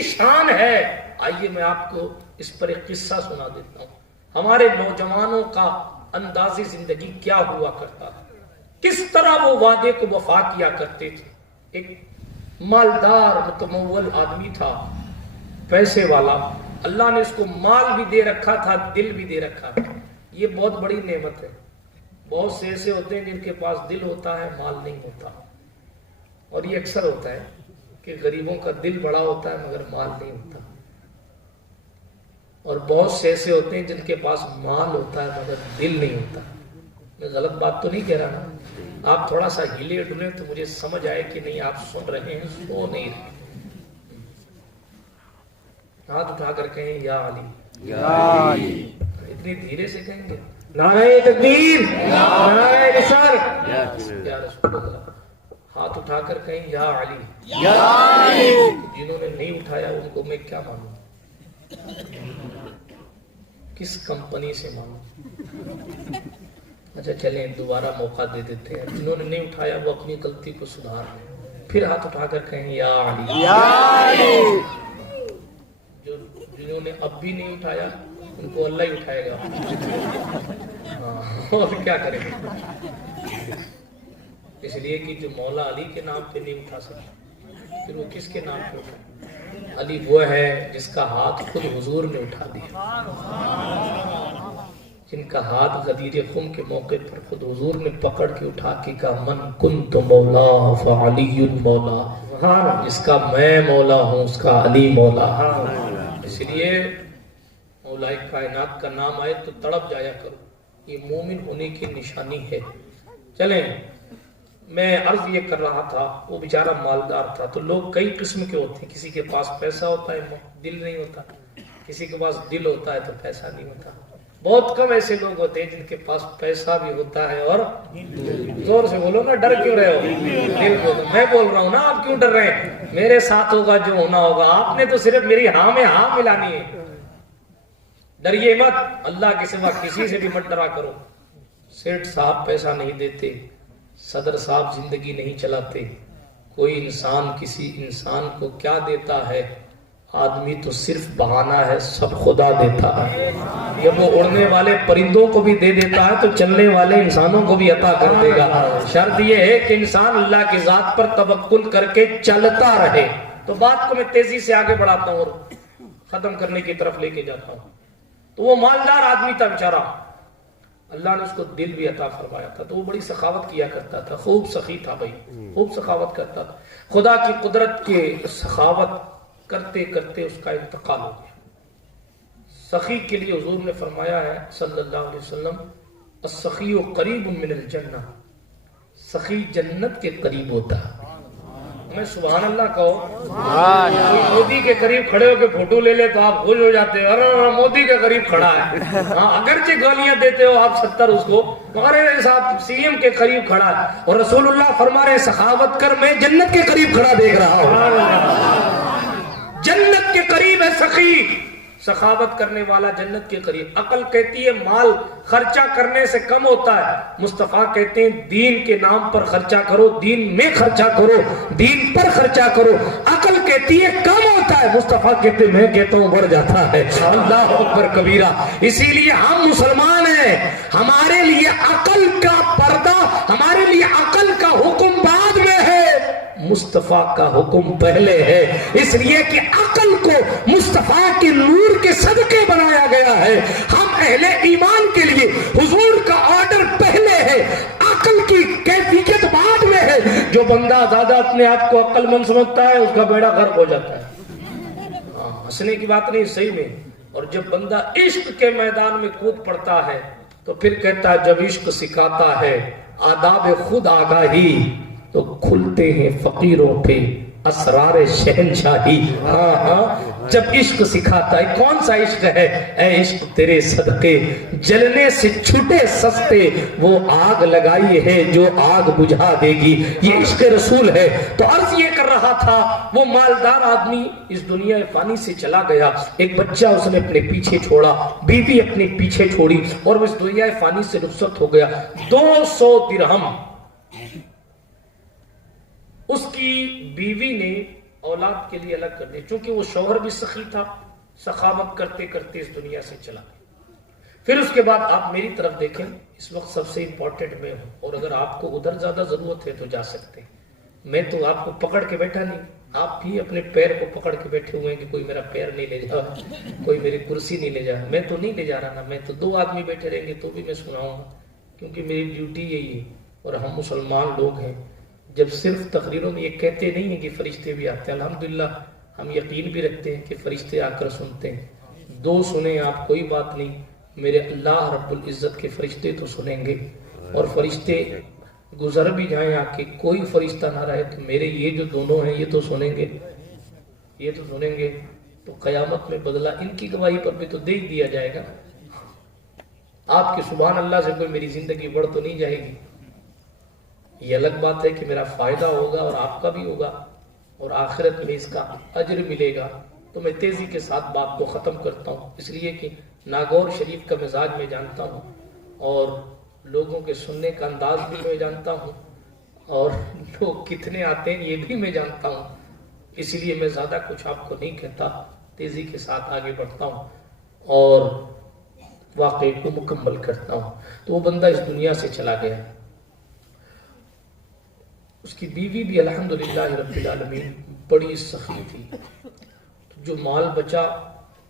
کی شان ہے. آئیے میں آپ کو اس پر ایک قصہ سنا دیتا ہوں. ہمارے نوجوانوں کا انداز زندگی کیا ہوا کرتا ہے, کس طرح وہ وعدے کو وفا کیا کرتے تھے. ایک مالدار متمول آدمی تھا, پیسے والا. اللہ نے اس کو مال بھی دے رکھا تھا, دل بھی دے رکھا تھا. یہ بہت بڑی نعمت ہے. بہت سے ایسے ہوتے ہیں جن کے پاس دل ہوتا ہے, مال نہیں ہوتا. اور یہ اکثر ہوتا ہے کہ غریبوں کا دل بڑا ہوتا ہے مگر مال نہیں ہوتا. اور بہت سے ایسے ہوتے ہیں جن کے پاس مال ہوتا ہے مگر دل نہیں ہوتا. میں غلط بات تو نہیں کہہ رہا نا؟ آپ تھوڑا سا ہلے ڈلے تو مجھے سمجھ آئے کہ نہیں آپ سن رہے ہیں, سو نہیں رہے. ہاتھ اٹھا کر کہیں یا علی, یا علی. اتنی دھیرے سے کہیں گے نعرہ تکبیر, نعرہ رسالت, یا رسول اللہ. ہاتھ اٹھا کر کہیں یا علی, یا علی. جنہوں نے نہیں اٹھایا ان کو میں کیا مانوں, کس کمپنی سے مانوں؟ اچھا چلیں دوبارہ موقع دے دیتے ہیں. جنہوں نے نہیں اٹھایا وہ اپنی غلطی کو سدھار لیں. پھر ہاتھ اٹھا کر کہیں یا علی, یا علی. جنہوں نے اب بھی نہیں اٹھایا ان کو اللہ ہی اٹھائے گا. اور کیا کریں گے؟ اس لیے کہ جو مولا علی کے نام پہ نہیں اٹھا سکتا پھر وہ کس کے نام پہ اٹھا؟ علی وہ ہے جس کا ہاتھ خود حضور نے اٹھا دیا, جن کا ہاتھ غدیر خم کے موقع پر خود حضور نے پکڑ کے اٹھا کے کہا من کنت مولا فعلی مولا. جس کا میں مولا ہوں اس کا علی مولا. اس لیے مولا کائنات کا نام آئے تو تڑپ جایا کرو, یہ مومن ہونے کی نشانی ہے. چلیں, میں عرض یہ کر رہا تھا, وہ بیچارہ مالدار تھا. تو لوگ کئی قسم کے ہوتے ہیں, کسی کے پاس پیسہ ہوتا ہے دل نہیں ہوتا, کسی کے پاس دل ہوتا ہے تو پیسہ نہیں ہوتا. بہت کم ایسے لوگ ہوتے ہیں جن کے پاس پیسہ بھی ہوتا ہے اور زور سے بولو نا, ڈر کیوں رہے ہو؟ دل بولو. میں بول رہا ہوں نا, آپ کیوں ڈر رہے ہیں؟ میرے ساتھ ہوگا جو ہونا ہوگا. آپ نے تو صرف میری ہاں میں ہاں ملانی ہے. ڈریے مت, اللہ کے سوا کسی سے بھی مت ڈرا کرو. سیٹھ صاحب پیسہ نہیں دیتے, صدر صاحب زندگی نہیں چلاتے. کوئی انسان کسی انسان کو کیا دیتا ہے؟ آدمی تو صرف بہانہ ہے, سب خدا دیتا ہے. جب وہ اڑنے والے پرندوں کو بھی دے دیتا ہے تو چلنے والے انسانوں کو بھی عطا کر دے گا. شرط یہ ہے کہ انسان اللہ کی ذات پر توکل کر کے چلتا رہے. تو بات کو میں تیزی سے آگے بڑھاتا ہوں اور ختم کرنے کی طرف لے کے جاتا ہوں. تو وہ مالدار آدمی تھا بیچارہ, اللہ نے اس کو دل بھی عطا فرمایا تھا. تو وہ بڑی سخاوت کیا کرتا تھا, خوب سخی تھا بھائی, خوب سخاوت کرتا تھا. خدا کی قدرت کے سخاوت کرتے کرتے اس کا انتقال ہو گیا. سخی کے لیے حضور نے فرمایا ہے صلی اللہ علیہ وسلم, السخی قریب من الجنہ, سخی جنت کے قریب ہوتا ہے. میں سبحان اللہ کہو. کوئی مودی کے قریب کھڑے ہو کے فوٹو لے لے تو آپ خوش ہو جاتے ہو, ارے مودی کے قریب کھڑا ہے. اگرچہ گالیاں دیتے ہو آپ 70 اس کو, مگر صاحب سی ایم کے قریب کھڑا ہے. اور رسول اللہ فرما رہے سخاوت کر, میں جنت کے قریب کھڑا دیکھ رہا ہوں. جنت کے قریب ہے سخی, سخاوت کرنے والا جنت کے قریب. عقل کہتی ہے مال خرچہ کرنے سے کم ہوتا ہے, مصطفیٰ کہتے ہیں دین کے نام پر خرچہ کرو, دین میں خرچہ کرو, دین پر خرچہ کرو. عقل کہتی ہے کم ہوتا ہے, مصطفیٰ کہتے ہیں میں کہتا ہوں بڑھ جاتا ہے. اللہ اکبر کبیرہ. اسی لیے ہم مسلمان ہیں, ہمارے لیے عقل کا پردہ, ہمارے لیے عقل کا حکم بعد میں ہے, مصطفیٰ کا حکم پہلے ہے. اس لیے کہ عقل کو مصطفیٰ کے نور کے صدقے بنایا گیا ہے. ہم اہل ایمان کے لیے حضور کا آرڈر پہلے ہے, عقل کی کیفیت بعد میں ہے. جو بندہ زیادہ اپنے آپ کو عقل مند سمجھتا ہے اس کا بیڑا غرق ہو جاتا ہے. ہنسنے کی بات نہیں, صحیح میں. اور جب بندہ عشق کے میدان میں کود پڑتا ہے تو پھر کہتا ہے جب عشق سکھاتا ہے آداب خود آگاہی, تو کھلتے ہیں فقیروں پہ اسرار شہنشاہی. جب عشق سکھاتا ہے. کون سا عشق ہے؟ اے عشق تیرے صدقے جلنے سے چھٹے سستے, وہ آگ لگائی ہے جو آگ بجھا دے گی. یہ عشق رسول ہے. تو عرض یہ کر رہا تھا, وہ مالدار آدمی اس دنیا فانی سے چلا گیا. ایک بچہ اس نے اپنے پیچھے چھوڑا, بیوی اپنے پیچھے چھوڑی, اور وہ اس دنیا فانی سے رخصت ہو گیا. 200 درہم اس کی بیوی نے اولاد کے لیے الگ کر دیا، چونکہ وہ شوہر بھی سخی تھا، سخاوت کرتے کرتے اس دنیا سے چلا گیا۔ پھر اس کے بعد آپ میری طرف دیکھیں، اس وقت سب سے امپورٹنٹ میں ہوں، اور اگر آپ کو ادھر زیادہ ضرورت ہے تو جا سکتے ہیں۔ میں تو آپ کو پکڑ کے بیٹھا نہیں، آپ بھی اپنے پیر کو پکڑ کے بیٹھے ہوئے ہیں کہ کوئی میرا پیر نہیں لے جا، کوئی میری کرسی نہیں لے جا۔ میں تو نہیں لے جا رہا نا، میں تو 2 آدمی بیٹھے رہیں گے تو بھی میں سناؤں گا، کیونکہ میری ڈیوٹی یہی ہے۔ اور ہم مسلمان لوگ ہیں، جب صرف تقریروں میں یہ کہتے نہیں ہیں کہ فرشتے بھی آتے ہیں، الحمدللہ ہم یقین بھی رکھتے ہیں کہ فرشتے آ کر سنتے ہیں۔ 2 سنیں آپ کوئی بات نہیں، میرے اللہ رب العزت کے فرشتے تو سنیں گے، اور فرشتے گزر بھی جائیں آ کے، کوئی فرشتہ نہ رہے تو میرے یہ جو دونوں ہیں یہ تو سنیں گے، یہ تو سنیں گے۔ تو قیامت میں بدلہ ان کی گواہی پر بھی تو دے ہی دیا جائے گا۔ آپ کے سبحان اللہ سے کوئی میری زندگی بڑھ تو نہیں جائے گی۔ یہ الگ بات ہے کہ میرا فائدہ ہوگا اور آپ کا بھی ہوگا، اور آخرت میں اس کا اجر ملے گا۔ تو میں تیزی کے ساتھ بات کو ختم کرتا ہوں، اس لیے کہ ناگور شریف کا مزاج میں جانتا ہوں، اور لوگوں کے سننے کا انداز بھی میں جانتا ہوں، اور لوگ کتنے آتے ہیں یہ بھی میں جانتا ہوں، اسی لیے میں زیادہ کچھ آپ کو نہیں کہتا، تیزی کے ساتھ آگے بڑھتا ہوں اور واقعے کو مکمل کرتا ہوں۔ تو وہ بندہ اس دنیا سے چلا گیا، اس کی بیوی بھی الحمدللہ رب العالمین بڑی سخی تھی، جو مال بچا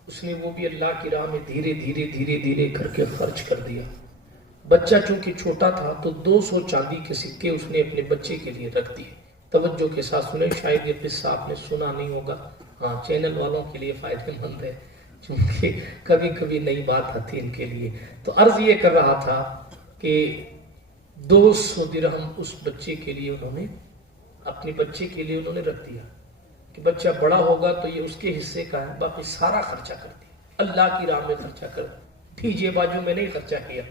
اس نے وہ بھی اللہ کی راہ میں دھیرے دھیرے دھیرے دھیرے کر کے خرچ کر دیا۔ بچہ چونکہ چھوٹا تھا تو 200 چاندی کے سکے اس نے اپنے بچے کے لیے رکھ دیے۔ توجہ کے ساتھ سنیں، شاید یہ قصہ آپ نے سنا نہیں ہوگا، ہاں چینل والوں کے لیے فائدہ مند ہے، چونکہ کبھی کبھی نئی بات آتی ان کے لیے۔ تو عرض یہ کر رہا تھا کہ 200 درہم اس بچے کے لیے انہوں نے، اپنے بچے کے لیے انہوں نے رکھ دیا کہ بچہ بڑا ہوگا تو یہ اس کے حصے کا ہے، باقی سارا خرچہ کر دیا، اللہ کی راہ میں خرچہ کر دیجیے، باجو میں نہیں خرچہ کیا۔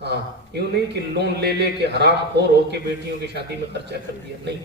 ہاں یوں نہیں کہ لون لے لے کے حرام خور ہو کے بیٹیوں کی شادی میں خرچہ کر دیا، نہیں،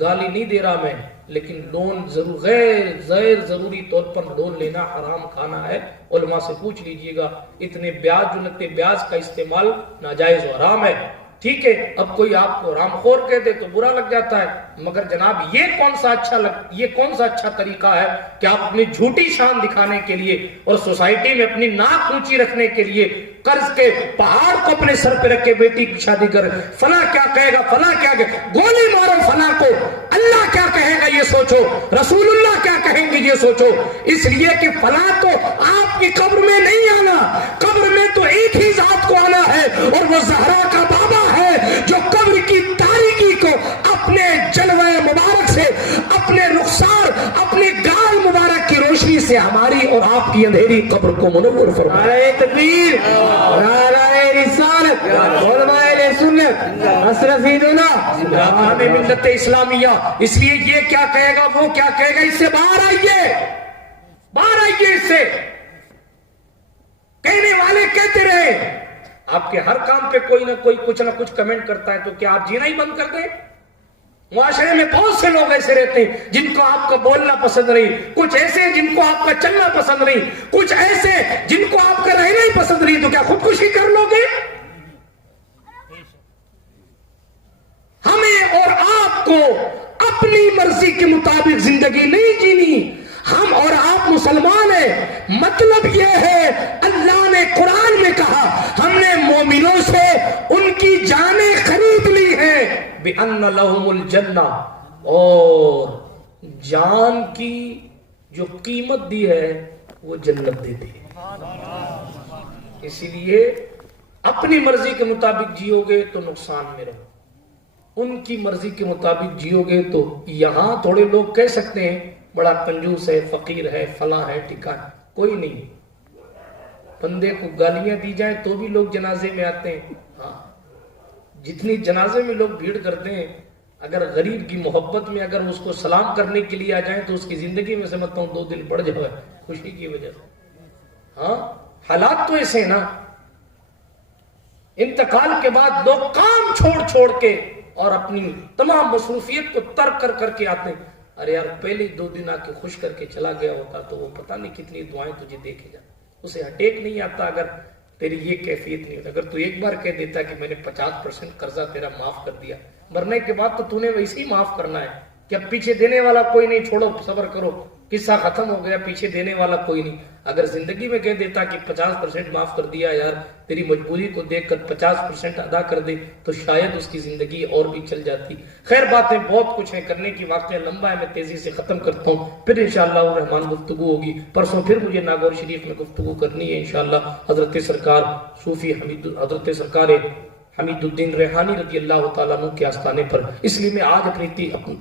گالی نہیں دے رہا میں، لیکن لون غیر ضروری طور پر لون لینا حرام کھانا ہے۔ علماء سے پوچھ لیجئے گا، اتنے بیاج جنتے بیاج کا استعمال ناجائز و حرام ہے، ٹھیک ہے۔ اب کوئی آپ کو حرام خور کہتے تو برا لگ جاتا ہے، مگر جناب یہ کون سا اچھا طریقہ ہے کہ آپ اپنی جھوٹی شان دکھانے کے لیے اور سوسائٹی میں اپنی ناک اونچی رکھنے کے لیے قرض کے پہاڑ کو اپنے سر پہ رکھ کے بیٹی کی شادی کر، فلاں کیا کہے گا، فلاں کیا کہے گا، گولی مارو فلاں کو، اللہ کیا کہے گا یہ سوچو، رسول اللہ کیا کہیں گے یہ سوچو، اس لیے کہ فلاں تو آپ کی قبر میں نہیں آنا، قبر میں تو ایک ہی ذات کو آنا ہے، اور وہ زہرا کا بابا ہے جو قبر کی تاریکی کو اپنے جلوہ مبارک سے، اپنے رخسار، اپنے گال مبارک کی روشنی سے ہماری اور آپ کی اندھیری قبر کو منور فرمائے۔ نعرہ تکبیر، نعرہ رسالت، علماء اہل سنت، اشرفینا، امام ملت اسلامیہ۔ اس لیے یہ کیا کہے گا، وہ کیا کہے گا، اس سے باہر آئیے، باہر آئیے اس سے۔ کہنے والے کہتے رہے، آپ کے ہر کام پہ کوئی نہ کوئی کچھ نہ کچھ کمنٹ کرتا ہے، تو کیا آپ جینا ہی بند کر دیں؟ معاشرے میں بہت سے لوگ ایسے رہتے ہیں جن کو آپ کا بولنا پسند نہیں، کچھ ایسے جن کو آپ کا چلنا پسند نہیں، کچھ ایسے جن کو آپ کا رہنا ہی پسند نہیں، تو کیا خودکشی کر لو گے؟ ہمیں اور آپ کو اپنی مرضی کے مطابق زندگی نہیں جینی، ہم اور آپ مسلمان ہیں، مطلب یہ ہے اللہ نے قرآن میں کہا ہم نے مومنوں سے ان کی جانیں خرید لی ہیں بِأَنَّ لَهُمُ الْجَنَّةِ، اور جان کی جو قیمت دی ہے وہ جنت دیتی ہے۔ اسی لیے اپنی مرضی کے مطابق جیو گے تو نقصان میں رہو، ان کی مرضی کے مطابق جیو گے تو یہاں تھوڑے لوگ کہہ سکتے ہیں بڑا کنجوس ہے، فقیر ہے، فلاں ہے، ٹھکان، کوئی نہیں، بندے کو گالیاں دی جائیں تو بھی لوگ جنازے میں آتے ہیں۔ ہاں جتنی جنازے میں لوگ بھیڑ کرتے ہیں، اگر غریب کی محبت میں اگر اس کو سلام کرنے کے لیے آ جائیں تو اس کی زندگی میں سمجھتا ہوں 2 دن بڑھ جائے خوشی کی وجہ سے۔ ہاں حالات تو ایسے ہیں نا، انتقال کے بعد لوگ کام چھوڑ کے اور اپنی تمام مصروفیت کو ترک کر کے آتے ہیں۔ ارے یار پہلے 2 دن آ کے خوش کر کے چلا گیا ہوتا تو وہ پتہ نہیں کتنی دعائیں تجھے دیکھے جا، اسے اٹیک نہیں آتا اگر تیری یہ کیفیت نہیں ہوتا۔ اگر تو ایک بار کہہ دیتا کہ میں نے 50% قرضہ تیرا معاف کر دیا، مرنے کے بعد تو نے ویسے ہی معاف کرنا ہے، کہ اب پیچھے دینے والا کوئی نہیں, چھوڑو صبر کرو, قصہ ختم ہو گیا, پیچھے دینے والا کوئی نہیں. اگر زندگی میں کہہ دیتا کہ 50% معاف کر دیا یار, تیری مجبوری کو دیکھ کر 50% ادا کر دے, تو شاید اس کی زندگی اور بھی چل جاتی. خیر باتیں بہت کچھ ہیں کرنے کی, واقعہ لمبا ہے, میں تیزی سے ختم کرتا ہوں, پھر انشاءاللہ الرحمن گفتگو ہوگی. پرسوں پھر مجھے ناگور شریف میں گفتگو کرنی ہے انشاءاللہ. حضرت سرکار صوفی حضرت سرکار حمید الدین ریحانی رضی اللہ تعالیٰ عنہ کے آستانے پر. اس لیے میں آج اپنی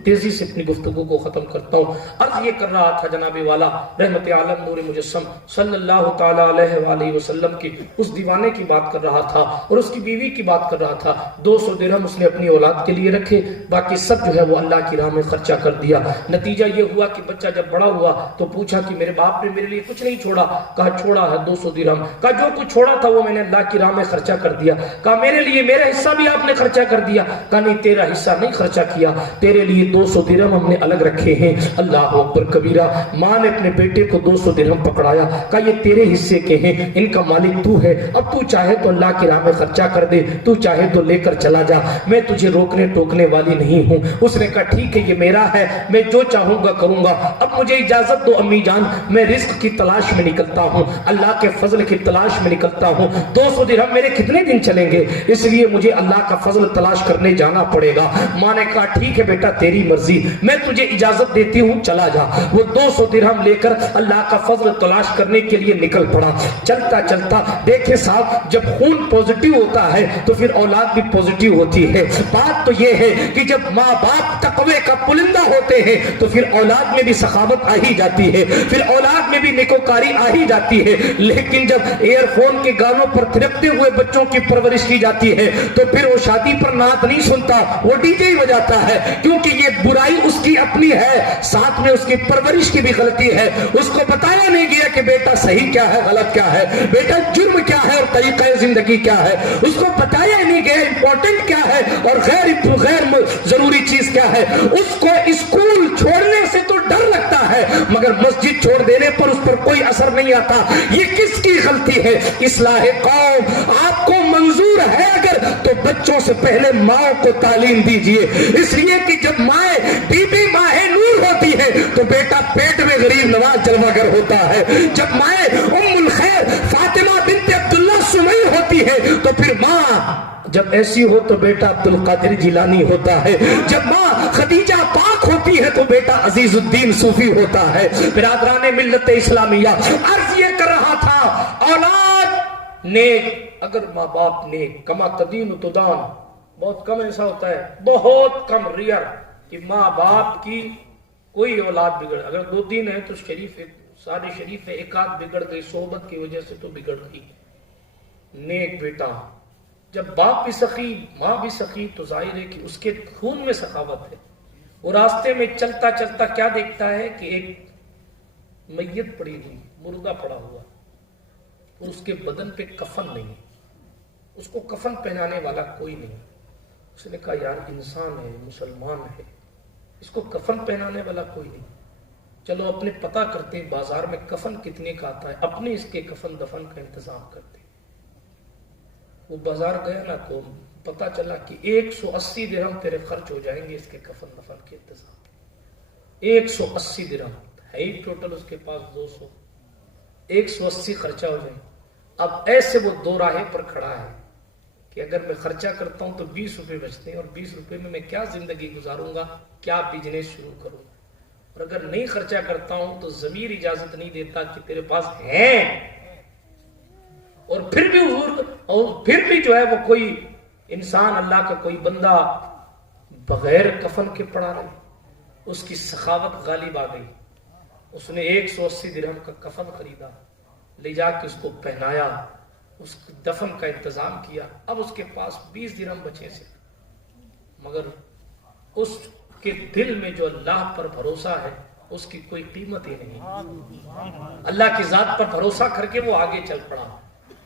تیزی سے اپنی گفتگو کو ختم کرتا ہوں. عرض یہ کر رہا تھا جناب والا رحمت عالم نور مجسم صلی اللہ تعالیٰ علیہ وآلہ وسلم کی اس دیوانے کی بات کر رہا تھا اور اس کی بیوی کی بات کر رہا تھا. 200 درہم اس نے اپنی اولاد کے لیے رکھے, باقی سب جو ہے وہ اللہ کی راہ میں خرچہ کر دیا. نتیجہ یہ ہوا کہ بچہ جب بڑا ہوا تو پوچھا کہ میرے باپ نے میرے لیے کچھ نہیں چھوڑا. کہا چھوڑا ہے 200 درہم. کہا جو کچھ چھوڑا تھا وہ میں نے اللہ کی راہ میں خرچہ کر دیا. کہا میرے لیے میرا حصہ بھی آپ نے خرچہ کر دیا. کہا نہیں, تیرا حصہ نہیں خرچہ کیا, تیرے لیے 200 درہم ہم نے الگ رکھے ہیں. اللہ اکبر کبیرہ. ماں نے اپنے بیٹے کو 200 درہم پکڑایا, کہا یہ تیرے حصے کے ہیں, ان کا مالک تو ہے, اب تو چاہے تو اللہ کی راہ میں خرچہ کر دے, تو چاہے تو لے کر چلا جا, میں تجھے روکنے ٹوکنے والی نہیں ہوں. اس نے کہا ٹھیک ہے, یہ میرا ہے, میں جو چاہوں گا کروں گا, اب مجھے اجازت دو امی جان, میں رزق کی تلاش میں نکلتا ہوں, اللہ کے فضل کی تلاش میں نکلتا ہوں. 200 درہم میرے کتنے دن چلیں گے, اس لیے مجھے اللہ کا فضل تلاش کرنے جانا پڑے گا. ماں نے کہا ٹھیک ہے بیٹا تیری مرضی, میں تجھے اجازت دیتی ہوں, چلا جا. وہ 200 درہم لے کر اللہ کا فضل تلاش کرنے کے لیے نکل پڑا. چلتا چلتا دیکھے صاحب, جب خون پوزیٹیو ہوتا ہے تو پھر اولاد بھی پوزیٹیو ہوتی ہے. بات تو یہ ہے کہ جب ماں باپ تقوی کا پلندہ ہوتے ہیں تو پھر اولاد میں بھی سخاوت آ ہی جاتی ہے, پھر اولاد میں بھی نیکوکاری آ ہی جاتی ہے. لیکن جب ایئر فون کے گانوں پر تھرکتے ہوئے بچوں کی پرورش کی جاتی ہے تو پھر وہ شادی پر نعت نہیں سنتا, وہ ڈی جے ہی بجاتا ہے, کیونکہ یہ برائی اس کی اپنی ہے, ساتھ میں اس کی پرورش کی بھی غلطی ہے. اس کو بتایا نہیں گیا کہ بیٹا صحیح کیا ہے, غلط کیا ہے, بیٹا جرم کیا ہے اور طریقہ زندگی کیا ہے. اس کو بتایا نہیں گیا امپورٹنٹ کیا ہے اور غیر ضروری چیز کیا ہے. اس کو اسکول چھوڑنے سے تو ڈر لگتا ہے, مگر مسجد چھوڑ دینے پر اس پر کوئی اثر نہیں آتا. یہ کس کی غلطی ہے؟ اصلاح قوم آپ کو منظور ہے اگر, تو بچوں سے پہلے ماں کو تعلیم دیجئے. اس لیے کہ جب مائیں بی بی ماہ نور ہوتی ہے تو بیٹا پیٹ میں غریب نواز جلوہ گر ہوتا ہے. جب مائیں ام الخیر فاطمہ بنت عبداللہ سمئی ہوتی ہے تو پھر ماں جب ایسی ہو تو بیٹا عبد القادر جیلانی ہوتا ہے. جب ماں خدیجہ پاک ہوتی ہے تو بیٹا عزیز الدین صوفی ہوتا ہے. برادران ملت اسلامیہ, عرض یہ کر رہا تھا, اولاد نیک, اگر ماں باپ نیک, کما تدین تدان, بہت کم ایسا ہوتا ہے, بہت کم ریئر کہ ماں باپ کی کوئی اولاد بگڑ, اگر 2 دن ہے تو شریف سارے شریف ہے, ایک آدھ بگڑ گئی صحبت کی وجہ سے تو بگڑ گئی. نیک بیٹا جب باپ بھی سخی ماں بھی سخی تو ظاہر ہے کہ اس کے خون میں سخاوت ہے. وہ راستے میں چلتا چلتا کیا دیکھتا ہے کہ ایک میت پڑی ہوئی, مردہ پڑا ہوا, اور اس کے بدن پہ کفن نہیں, اس کو کفن پہنانے والا کوئی نہیں. اس نے کہا یار انسان ہے, مسلمان ہے, اس کو کفن پہنانے والا کوئی نہیں, چلو اپنے پتہ کرتے بازار میں کفن کتنے کا آتا ہے, اپنے اس کے کفن دفن کا انتظام کرتے. وہ بازار گیا نا تو پتہ چلا کہ 180 درہم تیرے خرچ ہو جائیں گے اس کے کفن دفن کے انتظام. 180 درہم ہے ہی ٹوٹل اس کے پاس 200, 180 خرچہ ہو جائیں. اب ایسے وہ 2 راہیں پر کھڑا ہے کہ اگر میں خرچہ کرتا ہوں تو 20 روپے بچتے ہیں, اور 20 روپے میں کیا زندگی گزاروں گا, کیا بزنس شروع کروں, اور اگر نہیں خرچہ کرتا ہوں تو ضمیر اجازت نہیں دیتا کہ تیرے پاس ہیں, اور پھر بھی حضور, اور پھر بھی جو ہے وہ کوئی انسان اللہ کا کوئی بندہ بغیر کفن کے پڑا رہے. اس کی سخاوت غالب آ گئی, اس نے 180 درہم کا کفن خریدا, لے جا کے اس کو پہنایا, اس دفن کا انتظام کیا. اب اس کے پاس 20 درہم بچے سے, مگر اس کے دل میں جو اللہ پر بھروسہ ہے اس کی کوئی قیمت ہی نہیں. اللہ کی ذات پر بھروسہ کر کے وہ آگے چل پڑا.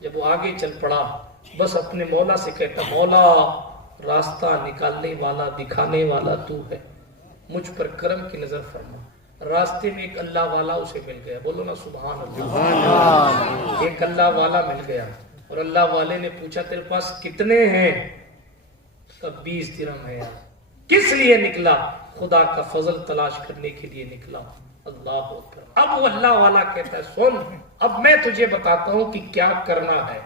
جب وہ آگے چل پڑا بس اپنے مولا سے کہتا, مولا راستہ نکالنے والا دکھانے والا تو ہے, مجھ پر کرم کی نظر فرما. راستے میں ایک اللہ والا اسے مل گیا, بولو نا سبحان اللہ. ایک اللہ والا مل گیا, اور اللہ والے نے پوچھا تیرے پاس کتنے ہیں؟ 20 درہم ہے. کس لیے نکلا؟ خدا کا فضل تلاش کرنے کے لیے نکلا. اللہ اکبر. اب وہ اللہ والا کہتا ہے سن اب میں تجھے بتاتا ہوں کہ کیا کرنا ہے.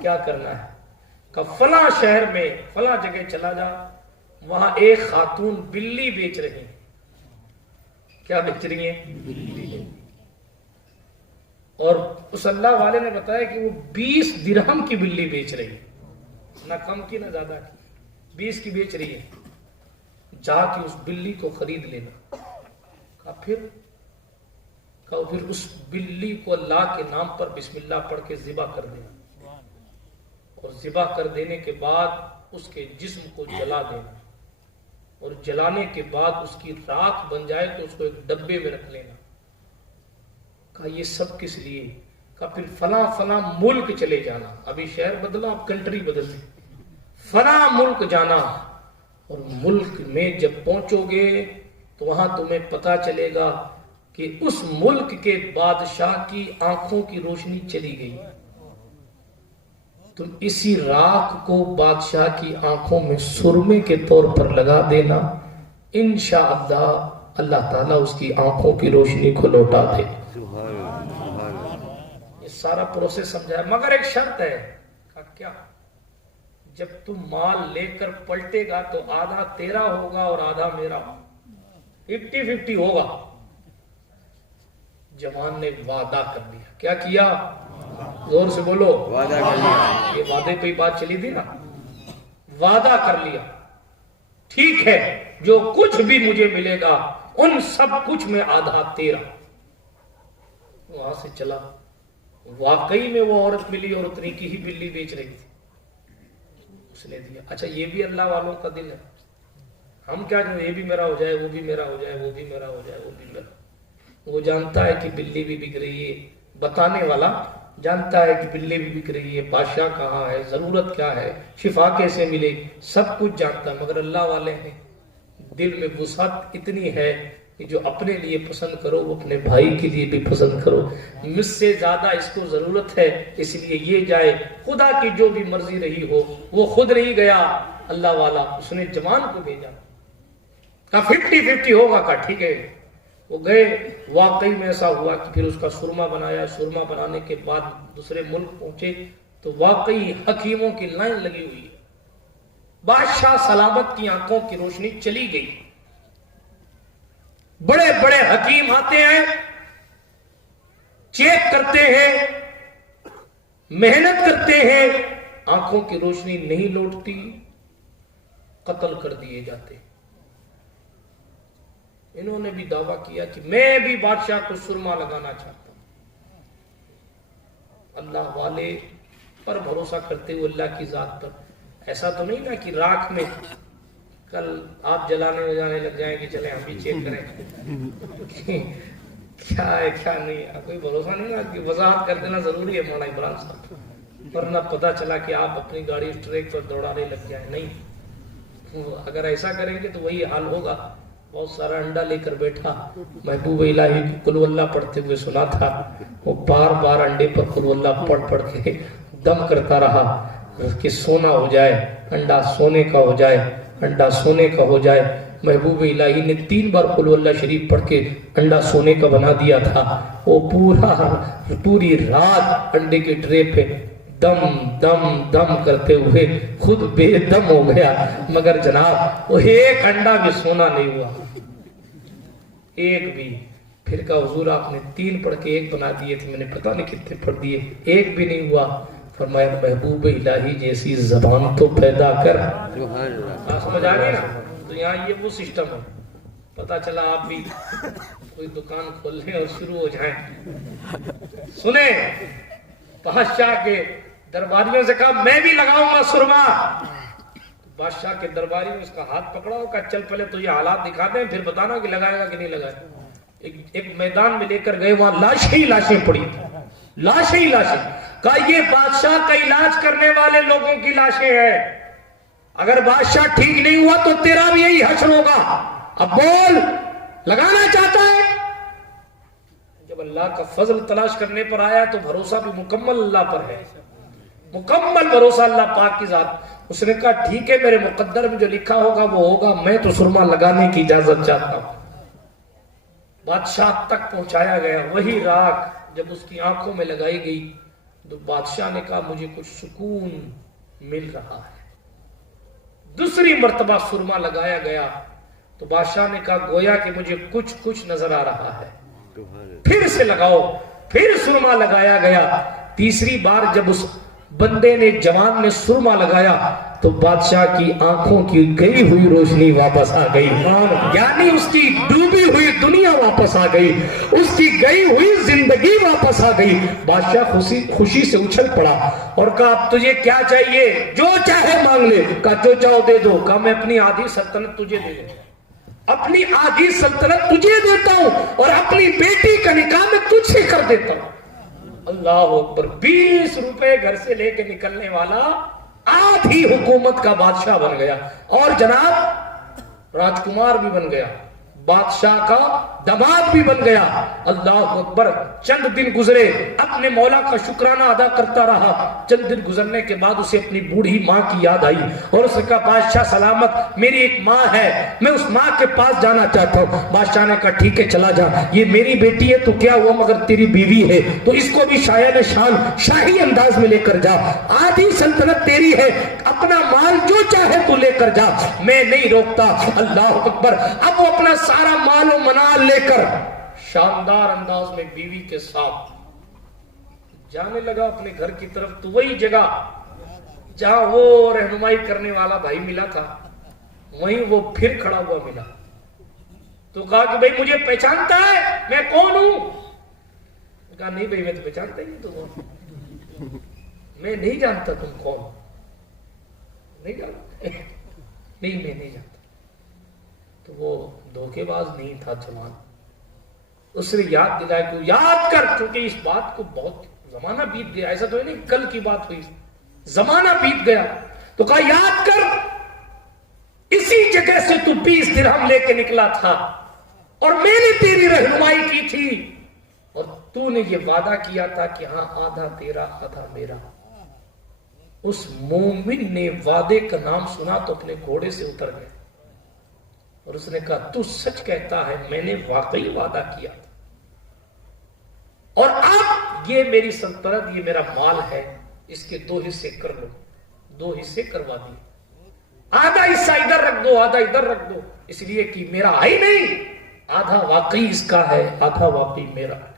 کیا کرنا ہے؟ کہ فلاں شہر میں فلاں جگہ چلا جا, وہاں ایک خاتون بلی بیچ رہی ہیں. کیا بیچ رہی ہیں؟ بلی. اور اس اللہ والے نے بتایا کہ وہ 20 درہم کی بلی بیچ رہی ہے, نہ کم کی نہ زیادہ کی, 20 کی بیچ رہی ہے. جا کے اس بلی کو خرید لینا. پھر اس بلی کو اللہ کے نام پر بسم اللہ پڑھ کے ذبح کر دینا, اور ذبح کر دینے کے بعد اس کے جسم کو جلا دینا, اور جلانے کے بعد اس کی راکھ بن جائے تو اس کو ایک ڈبے میں رکھ لینا. کہا یہ سب کس لیے؟ کہا پھر فلاں فلاں ملک چلے جانا. ابھی شہر بدلا, اب کنٹری بدل دی. فلاں ملک جانا, اور ملک میں جب پہنچو گے تو وہاں تمہیں پتا چلے گا کہ اس ملک کے بادشاہ کی آنکھوں کی روشنی چلی گئی. تم اسی راکھ کو بادشاہ کی آنکھوں میں سرمے کے طور پر لگا دینا, انشاءاللہ اللہ تعالیٰ اس کی آنکھوں کی روشنی کو لوٹا دے. یہ سارا پروسیس سمجھایا, مگر ایک شرط ہے. کیا؟ جب تم مال لے کر پلٹے گا تو آدھا تیرا ہوگا اور آدھا میرا ہوگا, 50-50 ہوگا. جوان نے وعدہ کر دیا. کیا کیا؟ زور سے بولو, وعدہ کر لیا. یہ وعدے پہ ہی بات چلی تھی نا, وعدہ کر لیا. ٹھیک ہے, جو کچھ بھی مجھے ملے گا ان سب کچھ میں آدھا تیرا. وہاں سے چلا. واقعی میں وہ عورت ملی اور اتنی کی ہی بلی بیچ رہی تھی. اس نے دیا. اچھا یہ بھی اللہ والوں کا دل ہے. ہم کیا جو یہ بھی میرا ہو جائے, وہ بھی میرا ہو جائے, وہ بھی میرا ہو جائے, وہ بھی میرا. وہ جانتا ہے کہ بلی بھی بک رہی ہے, بتانے والا جانتا ہے کہ بلی بھی بک رہی ہے, بادشاہ کہاں ہے, ضرورت کیا ہے, شفا کیسے ملے, سب کچھ جانتا ہے. مگر اللہ والے ہیں دل میں وسعت اتنی ہے کہ جو اپنے لیے پسند کرو وہ اپنے بھائی کے لیے بھی پسند کرو. مجھ سے زیادہ اس کو ضرورت ہے اس لیے یہ جائے. خدا کی جو بھی مرضی رہی ہو, وہ خود نہیں گیا اللہ والا, اس نے جوان کو بھیجا. کہا 50-50 ہوگا. کہا ٹھیک ہے. وہ گئے. واقعی میں ایسا ہوا کہ پھر اس کا سرما بنایا. سرما بنانے کے بعد دوسرے ملک پہنچے تو واقعی حکیموں کی لائن لگی ہوئی ہے. بادشاہ سلامت کی آنکھوں کی روشنی چلی گئی. بڑے بڑے حکیم آتے ہیں, چیک کرتے ہیں, محنت کرتے ہیں, آنکھوں کی روشنی نہیں لوٹتی, قتل کر دیے جاتے. انہوں نے بھی دعویٰ کیا کہ میں بھی بادشاہ کو سرما لگانا چاہتا ہوں. اللہ والے پر بھروسہ کرتے ہوئے اللہ کی ذات پر. ایسا تو نہیں نا کہ راکھ میں کل آپ جلانے ہو جانے لگ جائیں کہ چلیں ہم بھی چیک کریں کیا ہے کیا نہیں ہے. کوئی بھروسہ نہیں نا کہ وضاحت کر دینا ضروری ہے مولانا عمران صاحب, ورنہ پتہ چلا کہ آپ اپنی گاڑی ٹریک پر دوڑانے لگ جائیں. نہیں, اگر ایسا کریں گے تو وہی حال ہوگا. بہت سارا انڈا لے کر بیٹھا, محبوب الہی کی قل اللہ پڑھتے ہوئے سنا تھا. وہ بار بار انڈے پر قل اللہ پڑھ کے دم کرتا رہا کہ سونا ہو جائے, انڈا سونے کا ہو جائے, انڈا سونے کا ہو جائے. محبوب الہی نے 3 بار قل اللہ شریف پڑھ کے انڈا سونے کا بنا دیا تھا. وہ پوری رات انڈے کے ٹرے پہ دم دم دم کرتے ہوئے خود بے دم ہو گیا, مگر جناب وہ ایک انڈا بھی سونا نہیں ہوا, ایک بھی. پھر کہا حضور آپ نے 3 پڑھ کے 1 بنا دیے تھے, میں نے پتہ نہیں کتنے پڑھ دیے, ایک بھی نہیں ہوا. فرمایا محبوب الہی جیسی زبان تو پیدا کر. سمجھ آ گئی نا. تو یہاں یہ وہ سسٹم ہے. پتا چلا آپ بھی کوئی دکان کھول لیں اور شروع ہو جائیں. سنیں, بادشاہ کے درباریوں سے کہا میں بھی لگاؤں گا سرما. بادشاہ کے درباری نے اس کا ہاتھ پکڑا اور کہا چل پہلے تو یہ حالات دکھا دیں پھر بتانا کہ لگائے گا کہ نہیں لگائے. ایک میدان میں لے کر گئے, وہاں لاشیں ہی لاشیں پڑی, لاشیں ہی لاشیں. کہا یہ بادشاہ کا علاج کرنے والے لوگوں کی لاشیں ہیں, اگر بادشاہ ٹھیک نہیں ہوا تو تیرا بھی یہی حشر ہوگا. اب بول, لگانا چاہتا ہے؟ جب اللہ کا فضل تلاش کرنے پر آیا تو بھروسہ بھی مکمل اللہ پر ہے, مکمل بھروسہ اللہ پاک کی ذات. اس نے کہا ٹھیک ہے، میرے مقدر میں جو لکھا ہوگا وہ ہوگا، میں تو سرما لگانے کی اجازت چاہتا ہوں۔ بادشاہ تک پہنچایا گیا، وہی راکھ جب اس کی آنکھوں میں لگائی گئی تو بادشاہ نے کہا مجھے کچھ سکون مل رہا ہے۔ دوسری مرتبہ سرما لگایا گیا تو بادشاہ نے کہا گویا کہ مجھے کچھ نظر آ رہا ہے، پھر سے لگاؤ، پھر سرما لگایا گیا۔ تیسری بار جب اس بندے نے، جوان نے سرما لگایا تو بادشاہ کی آنکھوں کی گئی ہوئی روشنی واپس آ گئی، یعنی اس کی ڈوبی ہوئی دنیا واپس آ گئی، اس کی گئی ہوئی زندگی واپس آ گئی۔ بادشاہ خوشی سے اچھل پڑا اور کہا اب تجھے کیا چاہیے؟ جو چاہے مانگ لے۔ کہا جو چاہو دے دو۔ کہا میں اپنی آدھی سلطنت تجھے دے دوں، اپنی آدھی سلطنت تجھے دیتا ہوں اور اپنی بیٹی کا نکاح میں تجھ سے کر دیتا ہوں۔ اللہ اکبر! 20 روپے گھر سے لے کے نکلنے والا آدھی حکومت کا بادشاہ بن گیا، اور جناب راجکمار بھی بن گیا، بادشاہ کا دماد بھی بن گیا۔ اللہ اکبر! چند دن گزرے، اپنے مولا کا شکرانہ ادا کرتا رہا۔ چند دن گزرنے کے بعد اسے اپنی بوڑھی ماں کی یاد آئی اور اس نے کہا بادشاہ سلامت، میری ایک ماں ہے، میں اس ماں کے پاس جانا چاہتا ہوں۔ بادشاہ نے کہا ٹھیک ہے چلا جا، یہ میری بیٹی ہے تو کیا ہوا مگر تیری بیوی ہے، تو اس کو بھی شایان شان شاہی انداز میں لے کر جا، آدھی سلطنت تیری ہے، اپنا مال جو چاہے تو لے کر جا، میں نہیں روکتا۔ اللہ اکبر! اب وہ اپنا سارا مال و منال لے کر شاندار انداز میں بیوی کے ساتھ جانے لگا اپنے گھر کی طرف۔ تو وہی جگہ جہاں وہ رہنمائی کرنے والا بھائی ملا تھا، وہیں وہ پھر کھڑا ہوا ملا۔ تو کہا کہ بھائی مجھے پہچانتا ہے میں کون ہوں؟ کہا نہیں بھائی میں تو پہچانتا ہی نہیں تم، میں نہیں جانتا تم کون، نہیں جانتا، نہیں میں نہیں جانتا۔ تو وہ دھوکے باز نہیں تھا جوان، اس نے یاد دلایا کہ یاد کر، کیونکہ اس بات کو بہت زمانہ بیت گیا، ایسا تو نہیں کل کی بات ہوئی، زمانہ بیت گیا۔ تو کہا یاد کر، اسی جگہ سے تو 20 درہم لے کے نکلا تھا اور میں نے تیری رہنمائی کی تھی اور تو نے یہ وعدہ کیا تھا کہ ہاں آدھا تیرا آدھا میرا۔ اس مومن نے وعدے کا نام سنا تو اپنے گھوڑے سے اتر گئے اور اس نے کہا تو سچ کہتا ہے، میں نے واقعی وعدہ کیا تھا، اور اب یہ میری سلطنت، یہ میرا مال ہے، اس کے 2 حصے کر لو۔ 2 حصے کروا دیے، آدھا حصہ ادھر رکھ دو، آدھا ادھر رکھ دو، اس لیے کہ میرا ہی نہیں، آدھا واقعی اس کا ہے، آدھا واقعی میرا ہے۔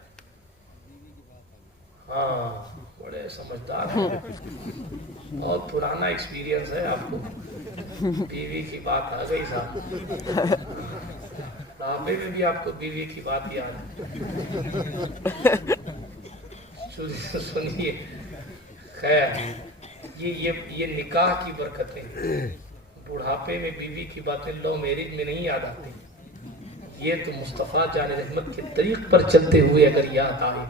ہاں بڑے سمجھدار ہیں، بہت پرانا ایکسپیرینس ہے آپ کو، بیوی کی بات آ گئی صاحب، بڑھاپے میں بھی آپ کو بیوی کی بات یاد ہے؟ سنیے، خیر یہ نکاح کی برکتیں، بڑھاپے میں بیوی کی باتیں لو میرج میں نہیں یاد آتی، یہ تو مصطفیٰ جان رحمت کے طریق پر چلتے ہوئے اگر یاد آئے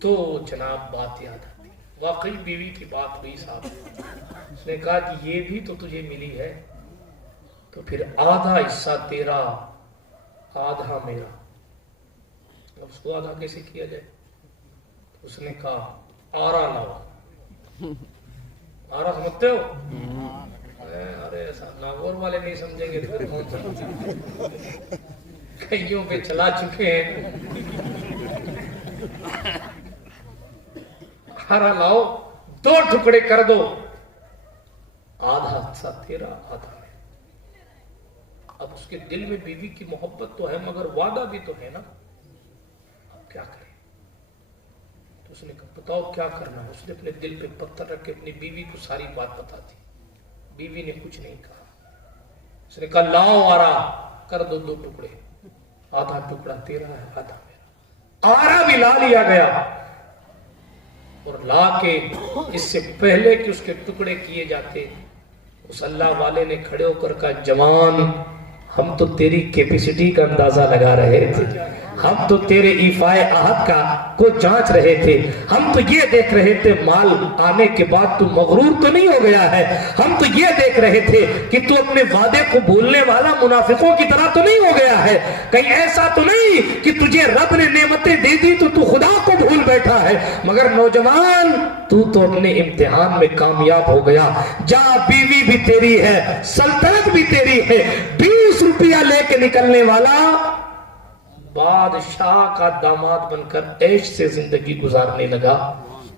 تو جناب بات یاد آتی۔ واقعی بیوی کی بات ہوئی صاحب، اس نے کہا کہ یہ بھی تو تجھے ملی ہے تو پھر آدھا حصہ تیرا آدھا میرا۔ اب اس کو آدھا کیسے کیا جائے؟ اس نے کہا آرا لاؤ۔ آرا سمجھتے ہو؟ ارے ایسا ناگور والے نہیں سمجھیں گے تو پھر کون سمجھیں؟ کئیوں پہ چلا چکے ہیں۔ آرا لاؤ، 2 ٹکڑے کر دو، آدھا حصہ تیرا آدھا میرا۔ اب اس کے دل میں بیوی کی محبت تو ہے مگر وعدہ بھی تو ہے نا، اب کیا کرے؟ تو اس نے کہا بتاؤ کیا کرنا ہے؟ اس نے اپنے دل پہ پتھر رکھ کے اپنی بیوی کو ساری بات بتا دی۔ بیوی نے کچھ نہیں کہا، اس نے کہا لاؤ آرا، کر دو 2 ٹکڑے، آدھا ٹکڑا تیرا ہے آدھا میرا۔ آرا بھی لا لیا گیا اور لا کے اس سے پہلے کہ اس کے ٹکڑے کیے جاتے، اس اللہ والے نے کھڑے ہو کر کہا جوان ہم تو تیری کیپیسٹی کا اندازہ لگا رہے تھے، ہم تو تیرے ایفائے عہد کا کو جانچ رہے تھے، ہم تو یہ دیکھ رہے تھے مال آنے کے بعد تو مغرور تو نہیں ہو گیا ہے، ہم تو یہ دیکھ رہے تھے کہ تو اپنے وعدے کو بھولنے والا منافقوں کی طرح تو نہیں ہو گیا ہے، کہیں ایسا تو نہیں کہ تجھے رب نے نعمتیں دے دی تو خدا کو بھول بیٹھا ہے، مگر نوجوان تو اپنے امتحان میں کامیاب ہو گیا، جا بیوی بھی تیری ہے، سلطنت بھی تیری ہے، 20 روپیہ لے کے نکلنے والا بادشاہ کا داماد بن کر عیش سے زندگی گزارنے لگا،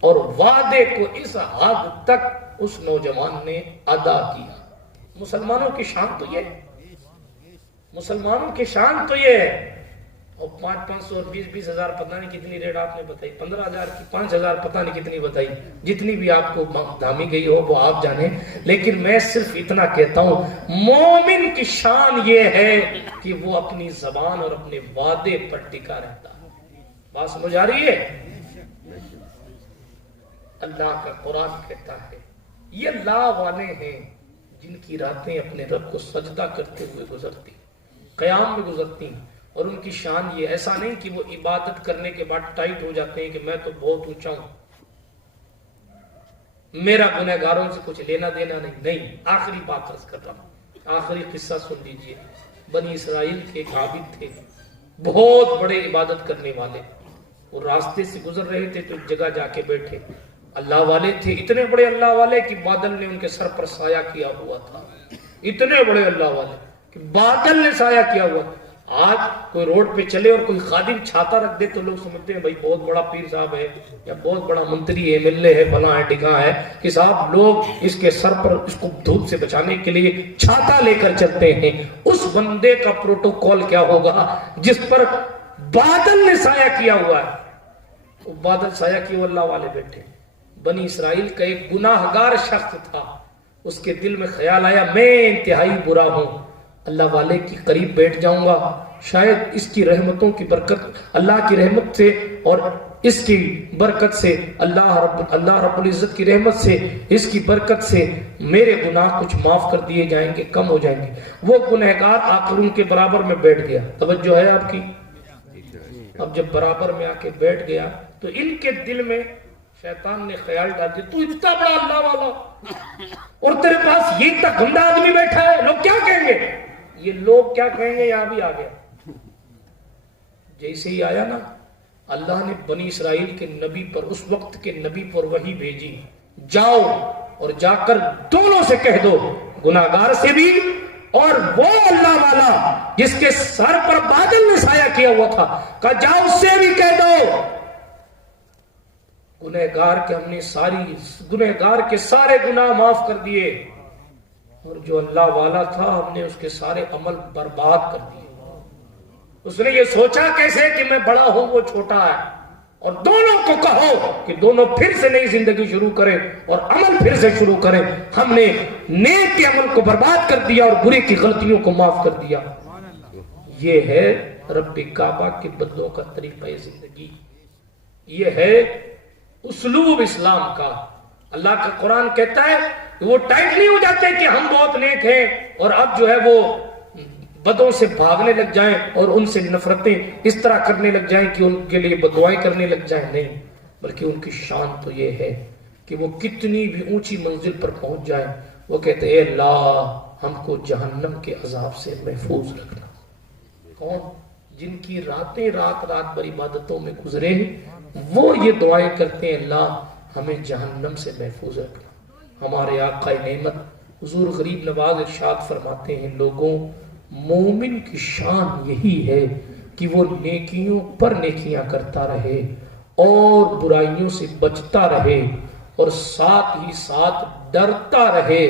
اور وعدے کو اس حد تک اس نوجوان نے ادا کیا۔ مسلمانوں کی شان تو یہ ہے، مسلمانوں کی شان تو یہ ہے۔ اور 500 اور 20 ہزار پتہ نہیں کتنی ریٹ آپ نے بتائی، 15,000 کی 5,000 پتہ نہیں کتنی بتائی، جتنی بھی آپ کو دھامی گئی ہو وہ آپ جانیں، لیکن میں صرف اتنا کہتا ہوں مومن کی شان یہ ہے کہ وہ اپنی زبان اور اپنے وعدے پر ٹکا رہتا ہے۔ بات سمجھ آ رہی ہے؟ اللہ کا قرآن کہتا ہے یہ اللہ والے ہیں جن کی راتیں اپنے رب کو سجدہ کرتے ہوئے گزرتی، قیام میں گزرتی، اور ان کی شان یہ ایسا نہیں کہ وہ عبادت کرنے کے بعد ٹائٹ ہو جاتے ہیں کہ میں تو بہت اونچا ہوں، میرا گنہگاروں سے کچھ لینا دینا نہیں۔ آخری بات عرض کر رہا ہوں، آخری قصہ سن لیجئے۔ بنی اسرائیل کے ایک عابد تھے، بہت بڑے عبادت کرنے والے، وہ راستے سے گزر رہے تھے تو ایک جگہ جا کے بیٹھے، اللہ والے تھے، اتنے بڑے اللہ والے کہ بادل نے ان کے سر پر سایہ کیا ہوا تھا، اتنے بڑے اللہ والے کہ بادل نے سایہ کیا ہوا تھا۔ آج کوئی روڈ پہ چلے اور کوئی خادم چھاتا رکھ دے تو لوگ سمجھتے ہیں بھائی بہت بڑا پیر صاحب ہے یا بہت بڑا منتری ہے، MLA ہے، فلاں ہے، ٹھکاں ہے، کہ صاحب لوگ اس کے سر پر اس کو دھوپ سے بچانے کے لیے چھاتا لے کر چلتے ہیں۔ اس بندے کا پروٹوکول کیا ہوگا جس پر بادل نے سایہ کیا ہوا ہے؟ وہ بادل سایہ کیے اللہ والے بیٹھے۔ بنی اسرائیل کا ایک گناہگار شخص تھا، اس کے دل میں خیال آیا میں انتہائی برا ہوں، اللہ والے کی قریب بیٹھ جاؤں گا، شاید اس کی رحمتوں کی برکت، اللہ کی رحمت سے اور اس کی برکت سے، اللہ رب العزت کی رحمت سے، اس کی برکت سے میرے گناہ کچھ معاف کر دیے جائیں گے، کم ہو جائیں گے۔ وہ گنہگار آ کر ان کے برابر میں بیٹھ گیا، توجہ ہے آپ کی؟ اب جب برابر میں آ کے بیٹھ گیا تو ان کے دل میں شیطان نے خیال ڈال دیا تو اتنا بڑا اللہ والا اور تیرے پاس یہ اتنا گندا آدمی بیٹھا ہے، لوگ کیا کہیں گے؟ یہ لوگ کیا کہیں گے یہاں بھی آ گیا۔ جیسے ہی آیا نا، اللہ نے بنی اسرائیل کے نبی پر، اس وقت کے نبی پر وحی بھیجی، جاؤ اور جا کر دونوں سے کہہ دو، گناہگار سے بھی اور وہ اللہ والا جس کے سر پر بادل نے سایہ کیا ہوا تھا، کہا جاؤ اس سے بھی کہہ دو گنہگار کے ہم نے گنہگار کے سارے گناہ معاف کر دیے، اور جو اللہ والا تھا ہم نے اس کے سارے عمل برباد کر دیے۔ اس نے یہ سوچا کیسے کہ میں بڑا ہوں وہ چھوٹا ہے، اور دونوں کو کہو کہ دونوں پھر سے نئی زندگی شروع کریں اور عمل پھر سے شروع کریں۔ ہم نے نیک کے عمل کو برباد کر دیا اور برے کی غلطیوں کو معاف کر دیا۔ یہ ہے رب کعبہ کے بندوں کا طریقہ زندگی، یہ ہے اسلوب اسلام کا۔ اللہ کا قرآن کہتا ہے کہ وہ ٹائٹ نہیں ہو جاتے کہ ہم بہت نیک ہیں اور اب جو ہے وہ بدوں سے بھاگنے لگ جائیں اور ان سے نفرتیں اس طرح کرنے لگ جائیں کہ ان کے لیے بددعائیں کرنے لگ جائیں، نہیں، بلکہ ان کی شان تو یہ ہے کہ وہ کتنی بھی اونچی منزل پر پہنچ جائیں وہ کہتے ہیں اے اللہ ہم کو جہنم کے عذاب سے محفوظ رکھنا۔ کون؟ جن کی راتیں رات بھر عبادتوں میں گزرے وہ یہ دعائیں کرتے ہیں اللہ ہمیں جہنم سے محفوظ رکھنا۔ ہمارے آقا نعمت حضور غریب نواز ارشاد فرماتے ہیں لوگوں، مومن کی شان یہی ہے کہ وہ نیکیوں پر نیکیاں کرتا رہے اور برائیوں سے بچتا رہے اور ساتھ ہی ساتھ ڈرتا رہے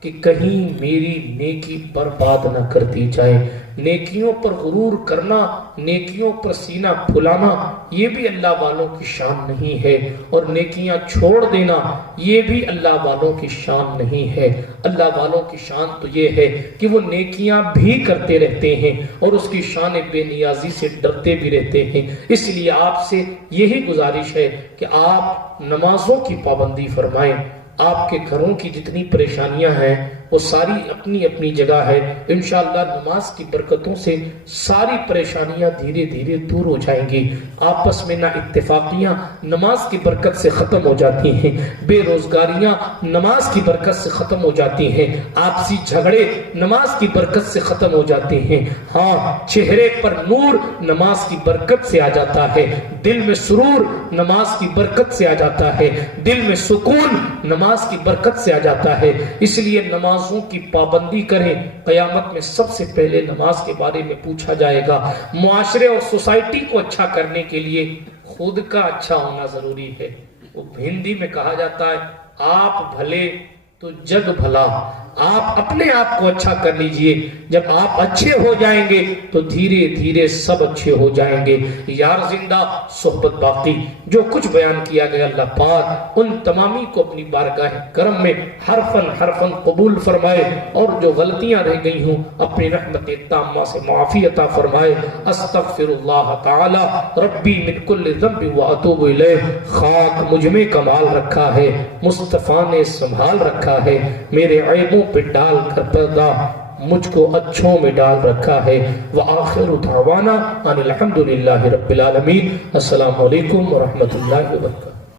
کہ کہیں میری نیکی برباد نہ کر دی جائے۔ نیکیوں پر غرور کرنا، نیکیوں پر سینہ پھلانا یہ بھی اللہ والوں کی شان نہیں ہے، اور نیکیاں چھوڑ دینا یہ بھی اللہ والوں کی شان نہیں ہے۔ اللہ والوں کی شان تو یہ ہے کہ وہ نیکیاں بھی کرتے رہتے ہیں اور اس کی شان بے نیازی سے ڈرتے بھی رہتے ہیں۔ اس لیے آپ سے یہی گزارش ہے کہ آپ نمازوں کی پابندی فرمائیں، آپ کے گھروں کی جتنی پریشانیاں ہیں وہ ساری اپنی اپنی جگہ ہے. انشاءاللہ نماز کی برکتوں سے ساری پریشانیاں دھیرے دھیرے دور ہو جائیں گی. آپس میں نا اتفاقیاں نماز کی برکت سے ختم ہو جاتی ہیں، بے روزگاریاں نماز کی برکت سے ختم ہو جاتی ہیں، آپسی جھگڑے نماز کی برکت سے ختم ہو جاتے ہیں. ہاں، چہرے پر نور نماز کی برکت سے آ جاتا ہے، دل میں سرور نماز کی برکت سے آ جاتا ہے، دل میں سکون نماز کی برکت سے آ جاتا ہے. اس لیے نمازوں کی پابندی کریں. قیامت میں سب سے پہلے نماز کے بارے میں پوچھا جائے گا. معاشرے اور سوسائٹی کو اچھا کرنے کے لیے خود کا اچھا ہونا ضروری ہے. وہ ہندی میں کہا جاتا ہے آپ بھلے تو جگ بھلا. آپ اپنے آپ کو اچھا کر لیجئے. جب آپ اچھے ہو جائیں گے تو دھیرے دھیرے سب اچھے ہو جائیں گے. یار زندہ صحبت باقی. جو کچھ بیان کیا گیا اللہ پاک ان تمامی کو اپنی بارگاہ کرم میں حرفن قبول فرمائے، اور جو غلطیاں رہ گئی ہوں اپنی رحمت تامہ سے معافی عطا فرمائے. استغفر اللہ تعالی ربی من کل ذنب واتوب الیہ. خاک مجھ میں کمال رکھا ہے، مصطفیٰ نے سنبھال رکھا ہے. میرے عیبوں پہ ڈال کر پردہ مجھ کو اچھوں میں ڈال رکھا ہے. وآخر دعوانا ان الحمدللہ رب العالمین. السلام علیکم ورحمۃ اللہ وبرکاتہ.